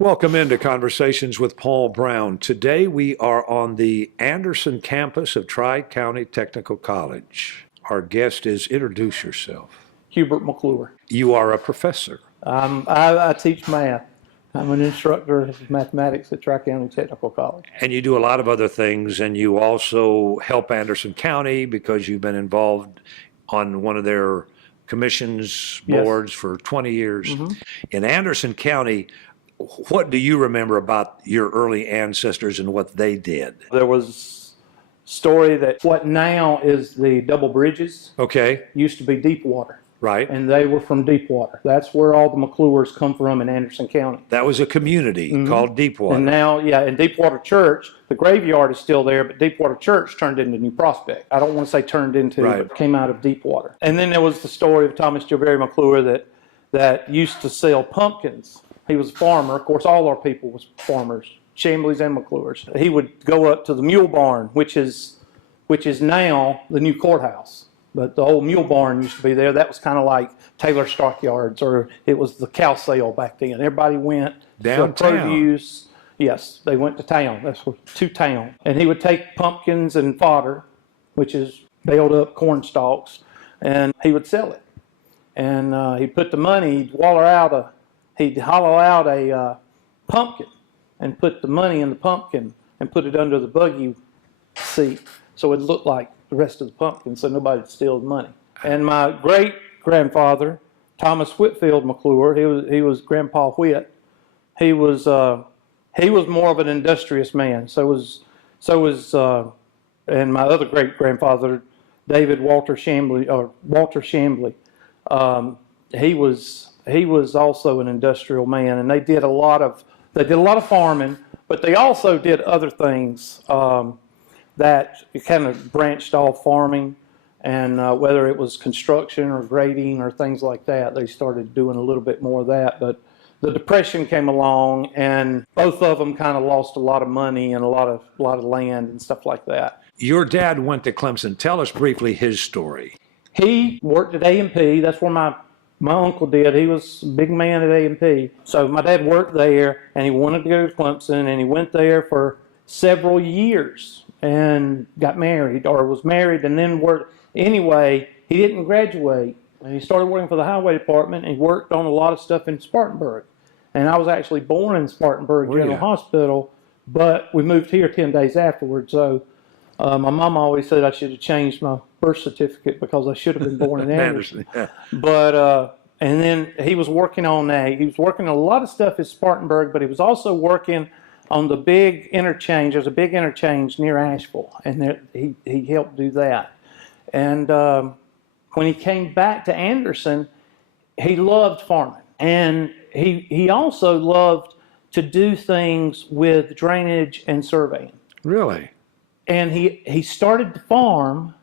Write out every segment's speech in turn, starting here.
Welcome into Conversations with Paul Brown. Today we are on the Anderson campus of Tri-County Technical College. Our guest is, introduce yourself. Hubert McClure. You are a professor. I teach math. I'm an instructor of mathematics at Tri-County Technical College. And you do a lot of other things, and you also help Anderson County because you've been involved on one of their commissions, boards for 20 years. In Anderson County, what do you remember about your early ancestors and what they did? There was a story that what now is the double bridges used to be Deepwater. Right. And they were from Deepwater. That's where all the McClures come from in Anderson County. That was a community called Deepwater. And now, and Deepwater Church, the graveyard is still there, but Deepwater Church turned into New Prospect. I don't want to say turned into, but came out of Deepwater. And then there was the story of Thomas Gilberry McClure that used to sell pumpkins. He was a farmer. Of course, all our people was farmers, Chambleys and McClures. He would go up to the mule barn, which is now the new courthouse. But the old mule barn used to be there. That was kind of like Taylor Stockyards, or it was the cow sale back then. Everybody went downtown. To produce. Yes, they went to town. That's to town. And he would take pumpkins and fodder, which is baled up corn stalks, and he would sell it. And he'd put the money, he'd hollow out a pumpkin and put the money in the pumpkin and put it under the buggy seat so it looked like the rest of the pumpkin so nobody would steal the money. And my great-grandfather, Thomas Whitfield McClure, he was Grandpa Whit. He was more of an industrious man. So was and my other great-grandfather, David Walter Chambly. He was also an industrial man, and they did a lot of farming, but they also did other things that kind of branched off farming, and whether it was construction or grading or things like that, they started doing a little bit more of that. But the Depression came along, and both of them kind of lost a lot of money and a lot of land and stuff like that. Your dad went to Clemson. Tell us briefly his story. He worked at A&P. That's where my uncle did. He was a big man at A&P. So my dad worked there, and he wanted to go to Clemson, and he went there for several years and got married, or was married, and then worked. Anyway, he didn't graduate, and he started working for the highway department, and he worked on a lot of stuff in Spartanburg. And I was actually born in Spartanburg General Hospital, but we moved here 10 days afterwards. So my mom always said I should have changed my birth certificate because I should have been born in Anderson. But and then he was working on that. He was working on a lot of stuff in Spartanburg, but he was also working on the big interchange. There's a big interchange near Asheville, and he helped do that. And when he came back to Anderson, he loved farming, and he also loved to do things with drainage and surveying. Really? And he started to farm,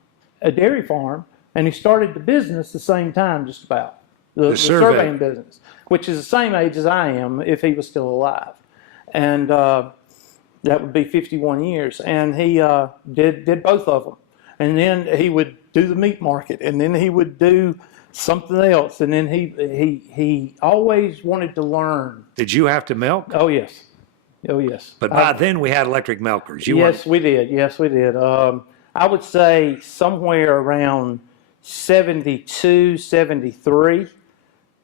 a dairy farm, and he started the business the same time, just about. The surveying business, which is the same age as I am if he was still alive. And that would be 51 years. And he did both of them. And then he would do the meat market, and then he would do something else. And then he always wanted to learn. Did you have to milk? Oh, yes. Oh, yes. But by then we had electric milkers. Yes, we did. Yes, we did. I would say somewhere around 72, 73.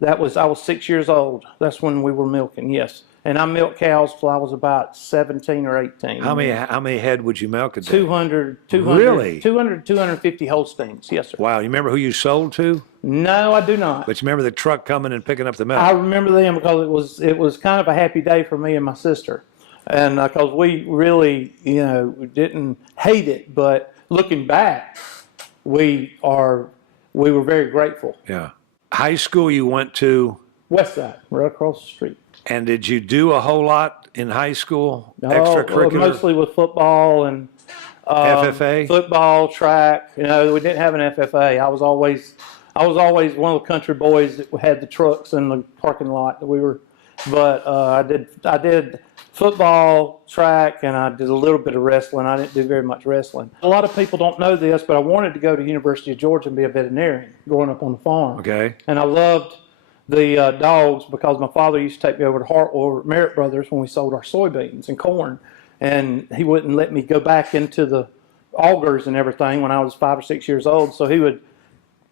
I was 6 years old. That's when we were milking, yes. And I milked cows till I was about 17 or 18. How many head would you milk a day? 200. Really? 250 Holsteins, yes, sir. Wow. You remember who you sold to? No, I do not. But you remember the truck coming and picking up the milk? I remember them because it was kind of a happy day for me and my sister. And because we really, didn't hate it, but looking back, we were very grateful. Yeah. High school you went to? West Side, right across the street. And did you do a whole lot in high school? No, extracurricular? Mostly with football and FFA? Football, track. We didn't have an FFA. I was always one of the country boys that had the trucks in the parking lot. But I did football, track, and I did a little bit of wrestling. I didn't do very much wrestling. A lot of people don't know this, but I wanted to go to University of Georgia and be a veterinarian growing up on the farm. Okay. And I loved the dogs because my father used to take me over to Merritt Brothers when we sold our soybeans and corn, and he wouldn't let me go back into the augers and everything when I was 5 or 6 years old. So he would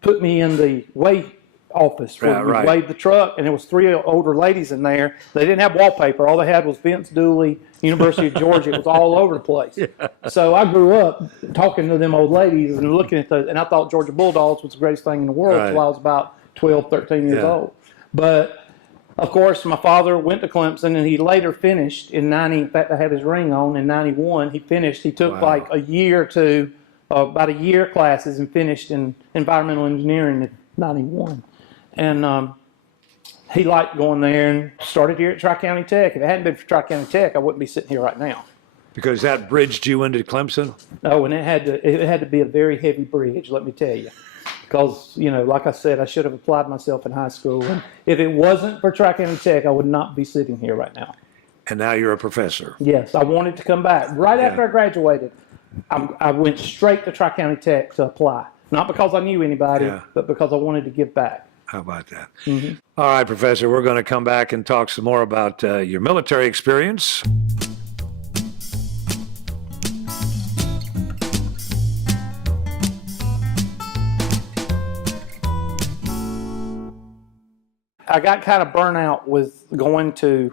put me in the weigh office where we weighed the truck, and there was 3 older ladies in there. They didn't have wallpaper. All they had was Vince Dooley, University of Georgia. It was all over the place. Yeah. So I grew up talking to them old ladies and looking at those, and I thought Georgia Bulldogs was the greatest thing in the world until I was about 12, 13 years old. But of course, my father went to Clemson, and he later finished in 90. In fact, I have his ring on in 91. He finished. He took like a year to about a year classes and finished in environmental engineering in 91. And he liked going there and started here at Tri-County Tech. If it hadn't been for Tri-County Tech, I wouldn't be sitting here right now. Because that bridged you into Clemson? Oh, and it had to be a very heavy bridge, let me tell you. Because, you know, like I said, I should have applied myself in high school. And if it wasn't for Tri-County Tech, I would not be sitting here right now. And now you're a professor. Yes, I wanted to come back. Right after I graduated, I went straight to Tri-County Tech to apply. Not because I knew anybody, but because I wanted to give back. How about that? Mm-hmm. All right, Professor, we're going to come back and talk some more about your military experience. I got kind of burnt out with going to,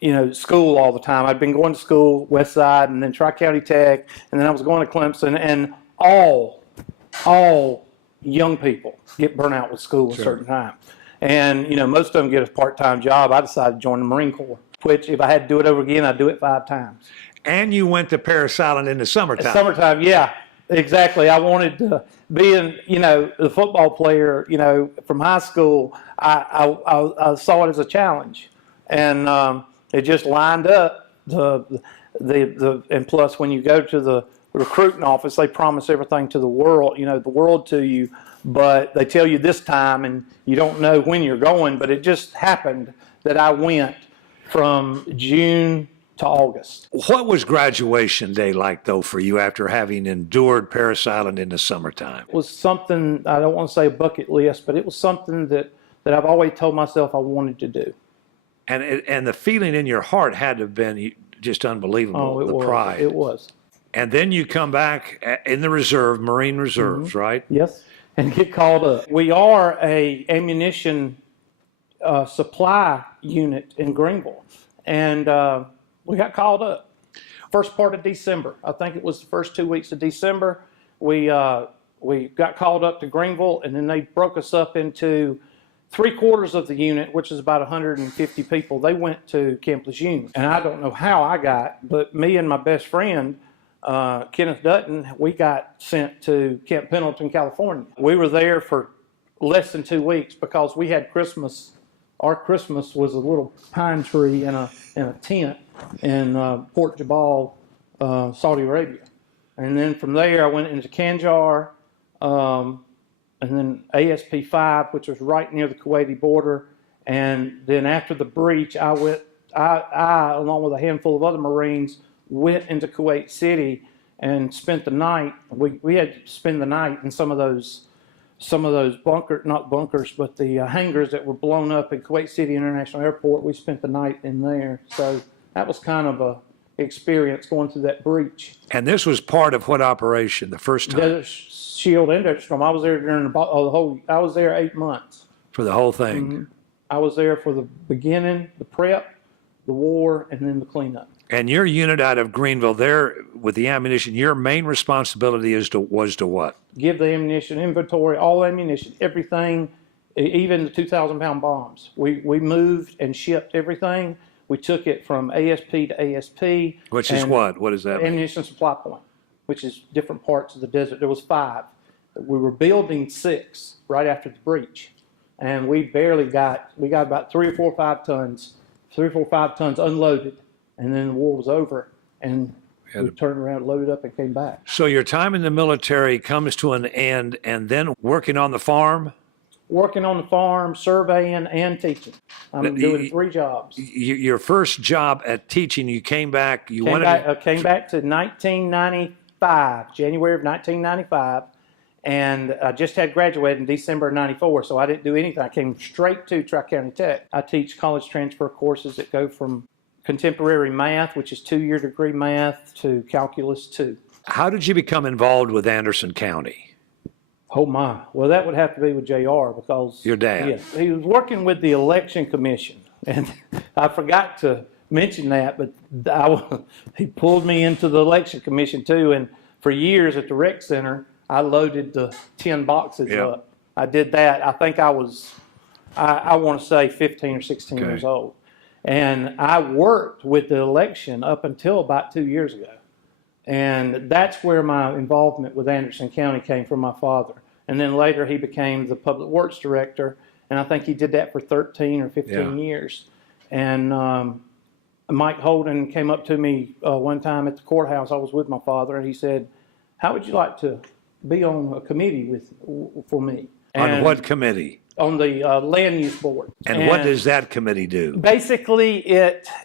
you know, school all the time. I'd been going to school, West Side, and then Tri-County Tech, and then I was going to Clemson, and all young people get burnt out with school at a certain time. And, you know, most of them get a part-time job. I decided to join the Marine Corps, which if I had to do it over again, I'd do it 5 times. And you went to Parris Island in the summertime. Summertime, yeah, exactly. I wanted to being, you know, the football player, you know, from high school, I saw it as a challenge. And it just lined up. And plus, when you go to the recruiting office, they promise everything to the world, you know, the world to you, but they tell you this time and you don't know when you're going. But it just happened that I went from June to August. What was graduation day like, though, for you after having endured Parris Island in the summertime? It was something, I don't want to say a bucket list, but it was something that I've always told myself I wanted to do. And the feeling in your heart had to have been just unbelievable, the pride. It was. And then you come back in the reserve, Marine Reserves, right? Yes, and get called up. We are a ammunition supply unit in Greenville, and we got called up. First part of December, I think it was the first 2 weeks of December, we got called up to Greenville, and then they broke us up into 3/4 of the unit, which is about 150 people. They went to Camp Lejeune, and I don't know how I got, but me and my best friend, Kenneth Dutton, we got sent to Camp Pendleton, California. We were there for less than 2 weeks because we had Christmas. Our Christmas was a little pine tree in a tent in Port Jabal, Saudi Arabia. And then from there, I went into Kandjar, and then ASP 5, which was right near the Kuwaiti border. And then after the breach, I along with a handful of other Marines, went into Kuwait City and spent the night. We had to spend the night in some of those not bunkers, but the hangars that were blown up in Kuwait City International Airport. We spent the night in there. So that was kind of a experience going through that breach. And this was part of what operation, the first time? Desert Shield and Desert Storm. I was there during the whole, I was there 8 months. For the whole thing? Mm-hmm. I was there for the beginning, the prep, the war, and then the cleanup. And your unit out of Greenville there with the ammunition, your main responsibility was to what? Give the ammunition, inventory, all ammunition, everything, even the 2,000-pound bombs. We moved and shipped everything. We took it from ASP to ASP. Which is what? What is that? Ammunition supply point, which is different parts of the desert. There was 5. We were building 6 right after the breach. And we got about 3 or 4 or 5 tons, 3 or 4 or 5 tons unloaded. And then the war was over, and we turned around, loaded up, and came back. So your time in the military comes to an end, and then working on the farm? Working on the farm, surveying, and teaching. I'm doing 3 jobs. Your first job at teaching, you came back, came back to 1995, January of 1995, And I just had graduated in December of 94, so I didn't do anything. I came straight to Tri-County Tech. I teach college transfer courses that go from contemporary math, which is 2-year degree math, to calculus 2. How did you become involved with Anderson County? Oh my, well that would have to be with JR because... Your dad? Yes, he was working with the election commission. And I forgot to mention that, but he pulled me into the election commission too. And for years at the rec center, I loaded the 10 boxes up. I did that. I think I was, I want to say 15 or 16 years old. And I worked with the election up until about 2 years ago. And that's where my involvement with Anderson County came from my father. And then later he became the public works director. And I think he did that for 13 or 15 years. And Mike Holden came up to me one time at the courthouse. I was with my father, and he said, "How would you like to be on a committee for me?" On what committee? On the land use board. And what does that committee do? Basically,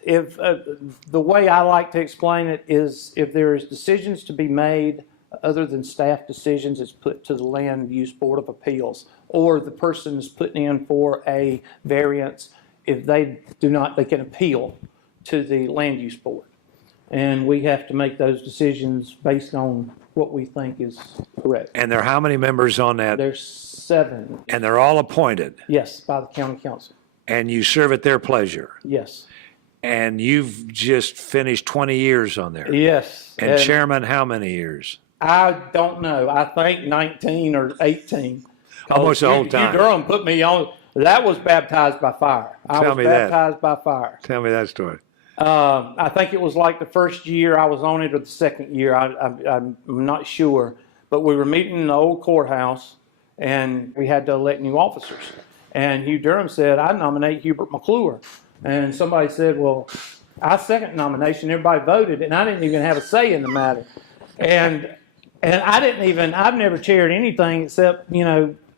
the way I like to explain it is if there is decisions to be made other than staff decisions, it's put to the Land Use Board of Appeals, or the person is putting in for a variance. If they do not, they can appeal to the Land Use Board. And we have to make those decisions based on what we think is correct. And there are how many members on that? There's 7. And they're all appointed? Yes, by the county council. And you serve at their pleasure? Yes. And you've just finished 20 years on there? Yes. And chairman, how many years? I don't know. I think 19 or 18. Almost the whole time. Durham put me on. That was baptized by fire. I was baptized by fire. Tell me that story. I think it was like the first year I was on it or the second year. I'm not sure. But we were meeting in the old courthouse, and we had to elect new officers. And Hugh Durham said, "I nominate Hubert McClure." And somebody said, "Well, I second nomination." Everybody voted, and I didn't even have a say in the matter. And I've never chaired anything except,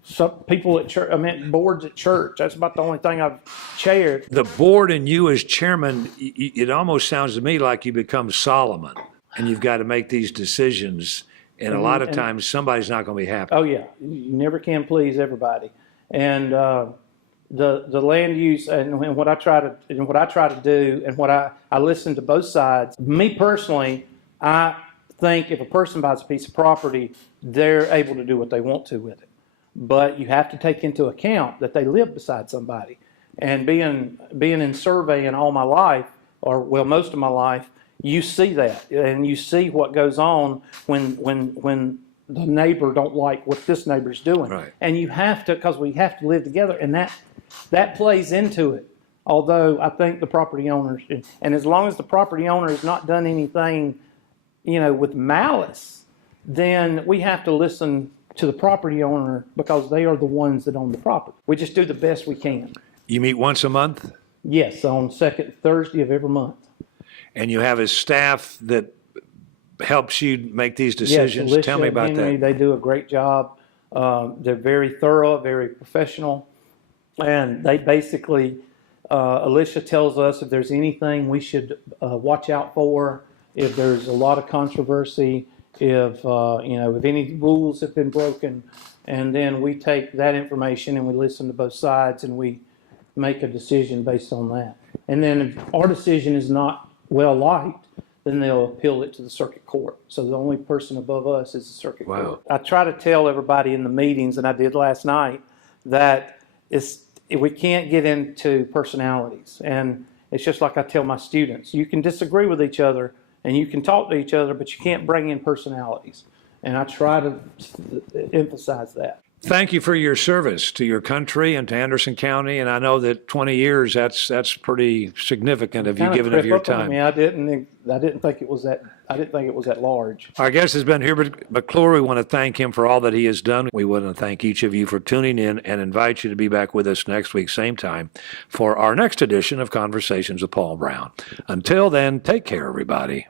some people at church, boards at church. That's about the only thing I've chaired. The board and you as chairman, it almost sounds to me like you become Solomon, and you've got to make these decisions. And a lot of times somebody's not going to be happy. Oh yeah, you never can please everybody. And the land use and what I try to do and what I listen to both sides. Me personally, I think if a person buys a piece of property, they're able to do what they want to with it. But you have to take into account that they live beside somebody. And being in surveying all my life, or well, most of my life, you see that, and you see what goes on when the neighbor don't like what this neighbor's doing. Right. And you have to, because we have to live together, and that plays into it. Although I think the property owners, and as long as the property owner has not done anything, with malice, then we have to listen to the property owner because they are the ones that own the property. We just do the best we can. You meet once a month? Yes, on second Thursday of every month. And you have a staff that helps you make these decisions? Yes, Alicia, tell me about Henry, that. They do a great job. They're very thorough, very professional. And they basically, Alicia tells us if there's anything we should watch out for, if there's a lot of controversy, if any rules have been broken, and then we take that information and we listen to both sides and we make a decision based on that. And then if our decision is not well liked, then they'll appeal it to the circuit court. So the only person above us is the circuit court. I try to tell everybody in the meetings, and I did last night, that we can't get into personalities. And it's just like I tell my students, you can disagree with each other, and you can talk to each other, but you can't bring in personalities. And I try to emphasize that. Thank you for your service to your country and to Anderson County. And I know that 20 years, that's pretty significant of you giving of your time. I didn't think it was that large. Our guest has been Hubert McClure. We want to thank him for all that he has done. We want to thank each of you for tuning in and invite you to be back with us next week, same time, for our next edition of Conversations with Paul Brown. Until then, take care, everybody.